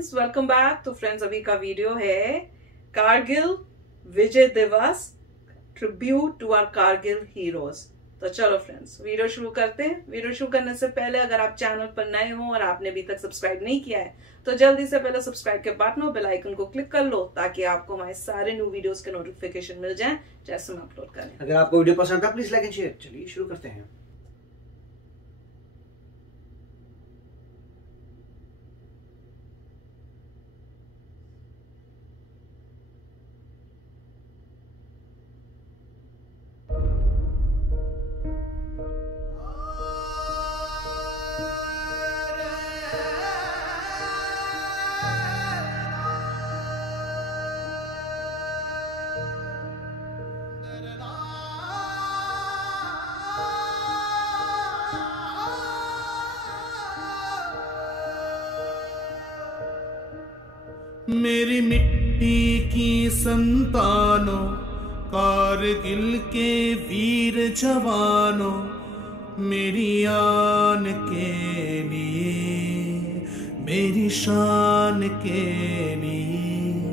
Friends, welcome back. तो friends, अभी का वीडियो है Kargil Vijay Diwas tribute to our Kargil heroes. तो चलो फ्रेंड्स, वीडियो शुरू करते हैं। वीडियो शुरू करने से पहले अगर आप चैनल पर नए हो और आपने अभी तक सब्सक्राइब नहीं किया है तो जल्दी से पहले सब्सक्राइब के बटन और बेल आइकन को क्लिक कर लो ताकि आपको हमारे सारे न्यू वीडियोस के नोटिफिकेशन मिल जाएं जैसे हम अपलोड करें। अगर आपको वीडियो पसंद आता प्लीज लाइक एंड शेयर। चलिए शुरू करते हैं। मेरी मिट्टी की संतानों, कारगिल के वीर जवानों, मेरी आन के लिए, मेरी शान के लिए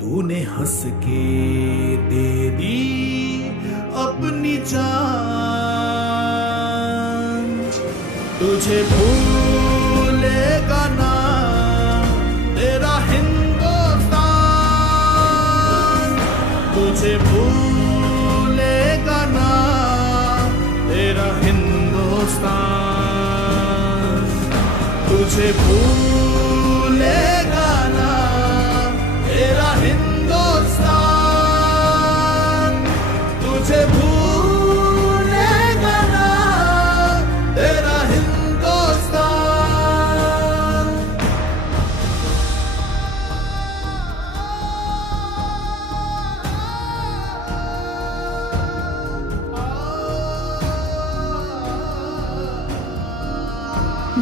तूने हंस के दे दी अपनी जान। तुझे भूलेगा ना तेरा हिंदुस्तान, तुझे भूलेगा ना तेरा हिंदुस्तान, तुझे भूलेगा ना तेरा हिंदुस्तान, तुझे भूलेगा ना तेरा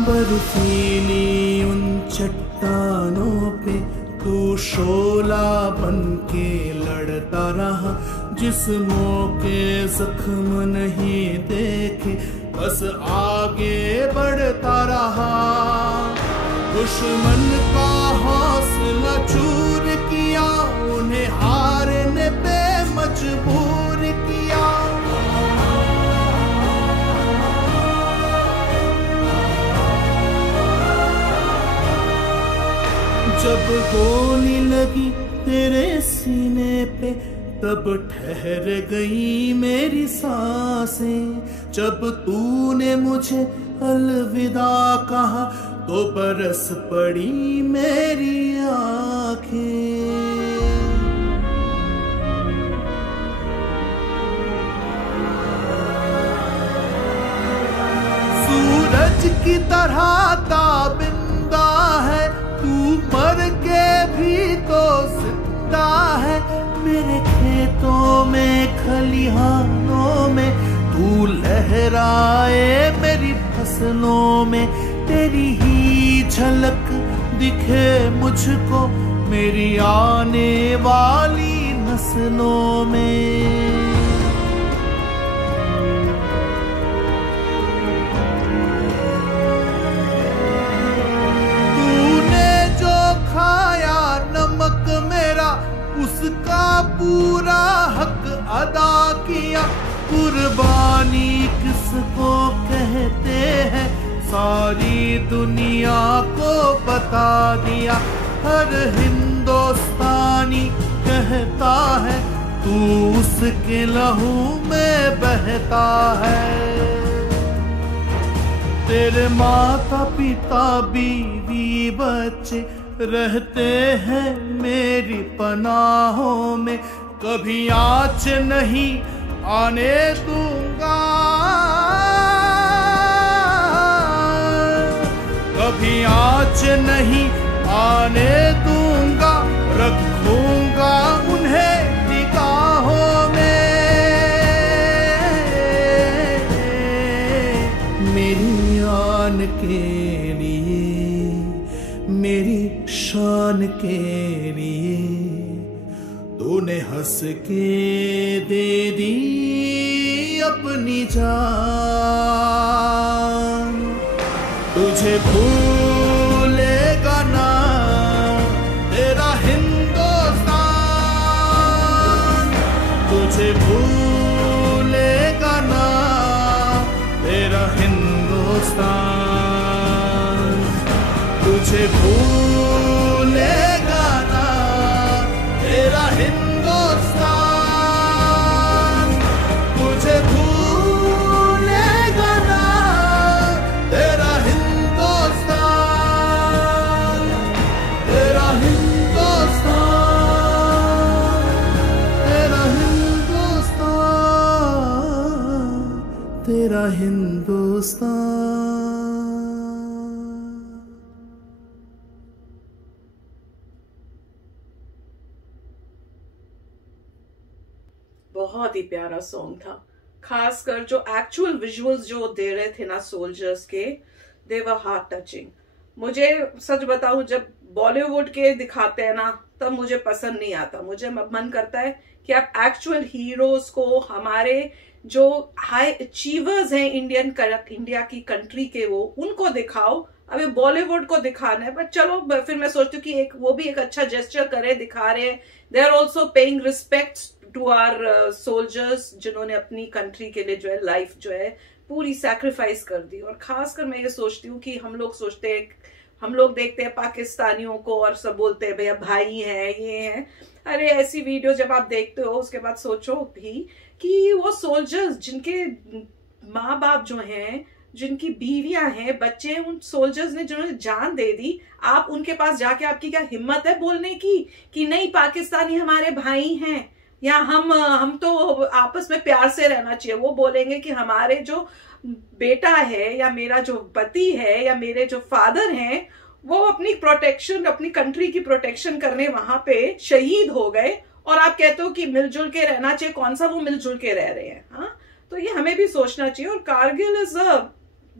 बर्फीली उन चट्टानों पे तू शोला बन के लड़ता रहा, जिस्मों के जख्म नहीं देखे बस आगे बढ़ता रहा। दुश्मन का हौसला चूर किया, उन्हें हारने पे मजबूर किया। जब गोली लगी तेरे सीने पे तब ठहर गई मेरी सांसें। जब तूने मुझे अलविदा कहा तो बरस पड़ी मेरी आंखें। सूरज की तरह ताबिंदा है तू, मर के भी तो जिंदा है। मेरे खेतों में खलिहानों में तू लहराए, मेरी फसलों में तेरी ही झलक दिखे मुझको, मेरी आने वाली नस्लों में। उसका पूरा हक अदा किया। कुर्बानी किसको कहते हैं सारी दुनिया को बता दिया। हर हिंदुस्तानी कहता है तू उसके लहू में बहता है। तेरे माता पिता बीवी बच्चे रहते हैं मेरी पनाहों में, कभी आँच नहीं आने दूंगा, कभी आँच नहीं आने दूंगा। रखूंगा उन्हें निगाहों में, मेरी आन के लिए, मेरी शान के लिए तूने हंस के दे दी अपनी जान। तुझे भूलेगा ना तुझे भूलेगा ना तेरा हिंदुस्तान, तुझे भूलेगा ना तेरा हिंदुस्तान, तुझे भूलेगा ना तेरा हिंदुस्तान, तेरा हिंदुस्तान, तेरा हिंदुस्तान, तेरा हिंदुस्तान। बहुत ही प्यारा सॉन्ग था, खासकर जो एक्चुअल विजुअल्स जो दे रहे थे ना सोल्जर्स के, दे वर हार्ट टचिंग। मुझे सच बताऊं, जब बॉलीवुड के दिखाते हैं ना तब मुझे पसंद नहीं आता। मुझे मन करता है कि आप एक्चुअल हीरोज को, हमारे जो हाई अचीवर्स हैं इंडिया की कंट्री के, वो उनको दिखाओ। अभी बॉलीवुड को दिखाना है, पर चलो फिर मैं सोचती हूँ कि वो भी एक अच्छा जेस्चर करे, दिखा रहे हैं। They are also paying respect to our soldiers, जिन्होंने अपनी कंट्री के लिए जो है लाइफ जो है पूरी सैक्रिफाइस कर दी। और खासकर मैं ये सोचती हूँ कि हम लोग देखते हैं पाकिस्तानियों को और सब बोलते हैं भैया भाई हैं, ये हैं। अरे ऐसी वीडियो जब आप देखते हो उसके बाद सोचो भी कि वो सोल्जर्स जिनके माँ बाप जो हैं, जिनकी बीवियां हैं, बच्चे हैं, उन सोल्जर्स ने जिन्होंने जान दे दी, आप उनके पास जाके आपकी क्या हिम्मत है बोलने की कि नहीं पाकिस्तानी हमारे भाई हैं, या हम तो आपस में प्यार से रहना चाहिए। वो बोलेंगे कि हमारे जो बेटा है या मेरा जो पति है या मेरे जो फादर हैं, वो अपनी प्रोटेक्शन, अपनी कंट्री की प्रोटेक्शन करने वहां पे शहीद हो गए, और आप कहते हो कि मिलजुल के रहना चाहिए। कौन सा वो मिलजुल के रह रहे हैं? हाँ, तो ये हमें भी सोचना चाहिए। और कारगिल इज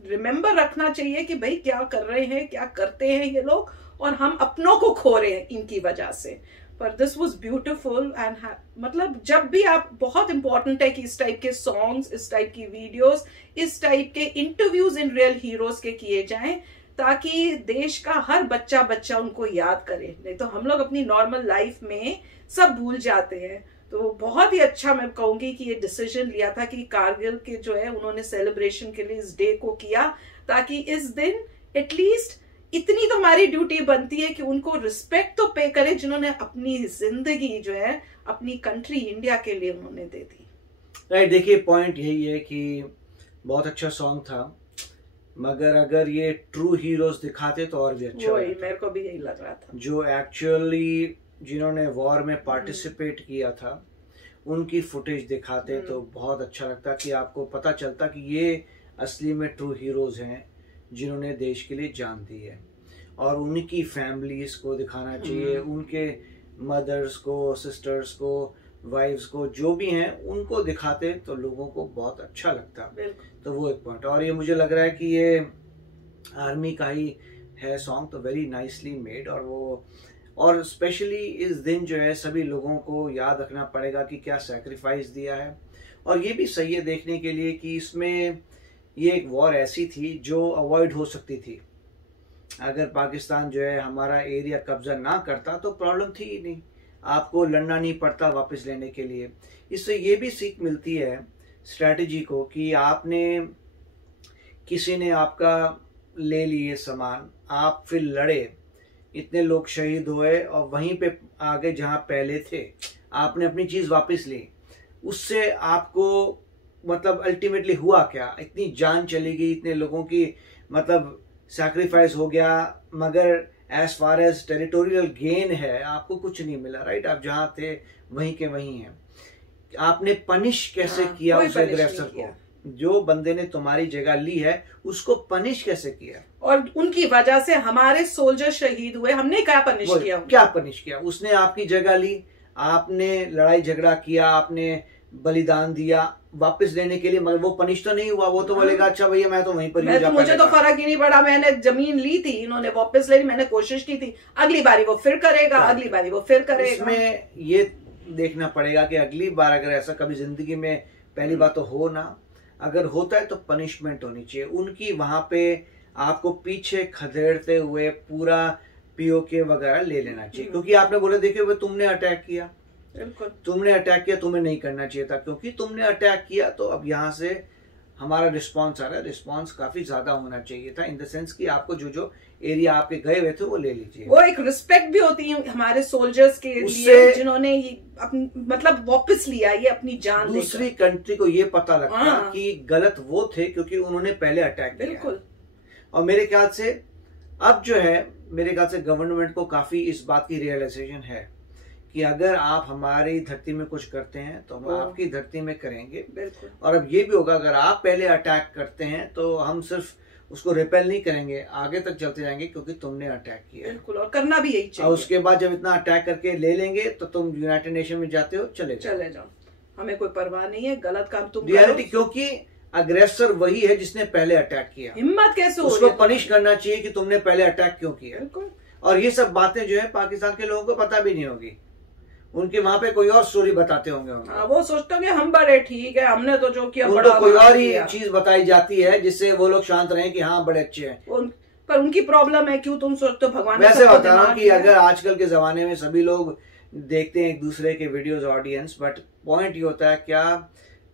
रिमेम्बर रखना चाहिए कि भाई क्या कर रहे हैं, क्या करते हैं ये लोग, और हम अपनों को खो रहे हैं इनकी वजह से। पर दिस वॉज ब्यूटिफुल एंड मतलब जब भी आप, बहुत इंपॉर्टेंट है कि इस टाइप के सॉन्ग्स, इस टाइप की वीडियोस, इस टाइप के इंटरव्यूज इन रियल हीरोज के किए जाएं, ताकि देश का हर बच्चा उनको याद करे। नहीं तो हम लोग अपनी नॉर्मल लाइफ में सब भूल जाते हैं। तो बहुत ही अच्छा मैं कहूंगी कि ये डिसीजन लिया था कि कारगिल के जो है उन्होंने सेलिब्रेशन के लिए इस डे को किया, ताकि इस दिन एटलीस्ट इतनी तो हमारी ड्यूटी बनती है कि उनको रिस्पेक्ट तो पे करें, जिन्होंने अपनी जिंदगी जो है अपनी कंट्री इंडिया के लिए उन्होंने दे दी। राइट, देखिए पॉइंट यही है कि बहुत अच्छा सॉन्ग था, मगर अगर ये ट्रू हीरोज दिखाते तो और भी अच्छा वही मेरे को भी यही लग रहा था। जो एक्चुअली जिन्होंने वॉर में पार्टिसिपेट किया था उनकी फुटेज दिखाते तो बहुत अच्छा लगता, कि आपको पता चलता कि ये असली में ट्रू हीरोज हैं जिन्होंने देश के लिए जान दी है। और उनकी फैमिलीज को दिखाना चाहिए, उनके मदर्स को, सिस्टर्स को, वाइफ्स को, जो भी हैं उनको दिखाते तो लोगों को बहुत अच्छा लगता। तो वो एक पॉइंट। और ये मुझे लग रहा है कि ये आर्मी का ही है सॉन्ग, तो वेरी नाइसली मेड। और स्पेशली इस दिन जो है सभी लोगों को याद रखना पड़ेगा कि क्या सैक्रिफाइस दिया है। और ये भी सही है देखने के लिए कि इसमें ये एक वॉर ऐसी थी जो अवॉइड हो सकती थी। अगर पाकिस्तान जो है हमारा एरिया कब्जा ना करता तो प्रॉब्लम थी ही नहीं, आपको लड़ना नहीं पड़ता वापस लेने के लिए। इससे ये भी सीख मिलती है स्ट्रैटेजी को कि आपने, किसी ने आपका ले लिए सामान, आप फिर लड़े, इतने लोग शहीद हुए, और वहीं पे आगे जहां पहले थे आपने अपनी चीज वापस ली, उससे आपको मतलब अल्टीमेटली हुआ क्या, इतनी जान चली गई, इतने लोगों की मतलब सैक्रिफाइस हो गया, मगर as far as territorial gain है आपको कुछ नहीं मिला। राइट, आप जहां थे वहीं के वहीं हैं। आपने पनिश कैसे किया उस एग्रेसर को, जो बंदे ने तुम्हारी जगह ली है उसको पनिश कैसे किया, और उनकी वजह से हमारे सोल्जर शहीद हुए, हमने क्या पनिश किया? क्या पनिश किया? उसने आपकी जगह ली, आपने लड़ाई झगड़ा किया, आपने बलिदान दिया वापस लेने के लिए, मगर वो पनिश तो नहीं हुआ। वो तो बोलेगा अच्छा भैया मैं तो वहीं पर ही मुझे तो फर्क ही नहीं पड़ा, मैंने जमीन ली थी, इन्होंने वापस ले ली, मैंने कोशिश की थी, अगली बारी वो फिर करेगा, अगली बारी वो फिर करेगा। इसमें ये देखना पड़ेगा कि अगली बार अगर ऐसा कभी जिंदगी में, पहली बात तो हो ना, अगर होता है तो पनिशमेंट होनी चाहिए उनकी। वहां पे आपको पीछे खदेड़ते हुए पूरा पीओके वगैरह ले लेना चाहिए, क्योंकि आपने बोला देखिए तुमने अटैक किया, बिल्कुल। तुमने अटैक किया, तुम्हें नहीं करना चाहिए था, क्योंकि तुमने अटैक किया तो अब यहाँ से हमारा रिस्पांस आ रहा है। रिस्पांस काफी ज्यादा होना चाहिए था, इन द सेंस कि आपको जो जो एरिया आपके गए हुए थे वो ले लीजिए। वो एक रिस्पेक्ट भी होती है हमारे सोल्जर्स के लिए जिन्होंने मतलब वापस लिया ये अपनी जान। दूसरी कंट्री को ये पता लगता कि गलत वो थे क्योंकि उन्होंने पहले अटैक किया। बिल्कुल। और मेरे ख्याल से अब जो है, मेरे ख्याल से गवर्नमेंट को काफी इस बात की रियलाइजेशन है कि अगर आप हमारी धरती में कुछ करते हैं तो हम आपकी धरती में करेंगे। बिल्कुल। और अब ये भी होगा, अगर आप पहले अटैक करते हैं तो हम सिर्फ उसको रिपेल नहीं करेंगे, आगे तक चलते जाएंगे क्योंकि तुमने अटैक किया। बिल्कुल, और करना भी यही चाहिए। और उसके बाद जब इतना अटैक करके ले लेंगे तो तुम यूनाइटेड नेशन में जाते हो, चले जाओ, हमें कोई परवाह नहीं है, गलत काम तुम रियलिटी, क्योंकि अग्रेसर वही है जिसने पहले अटैक किया। हिम्मत कैसे हो, उसको पनिश करना चाहिए कि तुमने पहले अटैक क्यों किया। बिल्कुल। और ये सब बातें जो है पाकिस्तान के लोगों को पता भी नहीं होगी, उनके वहां पे कोई और स्टोरी बताते होंगे। वो सोचते होंगे हम बड़े ठीक है, हमने तो जो किया उनको कोई और ही चीज बताई जाती है जिससे वो लोग शांत रहे कि हाँ बड़े अच्छे हैं। पर उनकी प्रॉब्लम है, क्यों तुम सोचते हो भगवान। वैसे बता रहा हूँ कि अगर आजकल के जमाने में सभी लोग देखते हैं एक दूसरे के वीडियोस ऑडियंस, बट पॉइंट ये होता है क्या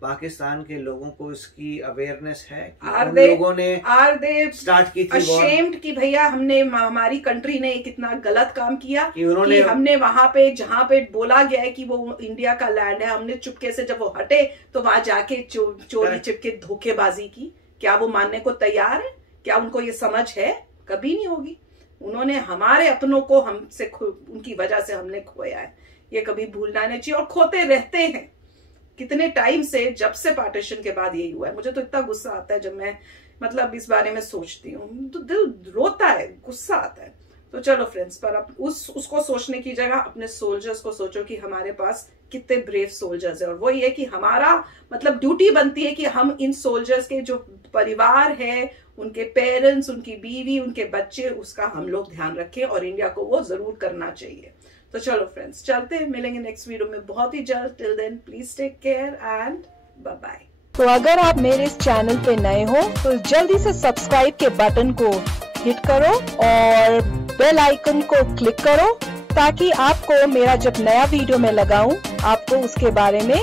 पाकिस्तान के लोगों को इसकी अवेयरनेस है कि लोगों ने स्टार्ट की थी अशेम्ड कि भैया हमने, हमारी कंट्री ने कितना गलत काम किया कि हमने वहां पे जहां पे बोला गया है कि वो इंडिया का लैंड है, हमने चुपके से जब वो हटे तो वहां जाके चोरी चिपके धोखेबाजी की। क्या वो मानने को तैयार है? क्या उनको ये समझ है? कभी नहीं होगी। उन्होंने हमारे अपनों को हमसे, उनकी वजह से हमने खोया है, ये कभी भूलना नहीं चाहिए। और खोते रहते हैं कितने टाइम से, जब से पार्टीशन के बाद यही हुआ है। मुझे तो इतना गुस्सा आता है जब मैं मतलब इस बारे में सोचती हूँ, तो दिल रोता है, गुस्सा आता है। तो चलो फ्रेंड्स, पर अब उसको सोचने की जगह अपने सोल्जर्स को सोचो कि हमारे पास कितने ब्रेव सोल्जर्स है। और वो ये कि हमारा मतलब ड्यूटी बनती है कि हम इन सोल्जर्स के जो परिवार है, उनके पेरेंट्स, उनकी बीवी, उनके बच्चे, उसका हम लोग ध्यान रखें, और इंडिया को वो जरूर करना चाहिए। तो चलो फ्रेंड्स, चलते हैं, मिलेंगे नेक्स्ट वीडियो में बहुत ही जल्द। Till then please take care and bye bye. तो अगर आप मेरे इस चैनल पे नए हो तो जल्दी से सब्सक्राइब के बटन को हिट करो और बेल आइकन को क्लिक करो, ताकि आपको मेरा जब नया वीडियो मैं लगाऊं आपको उसके बारे में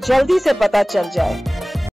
जल्दी से पता चल जाए।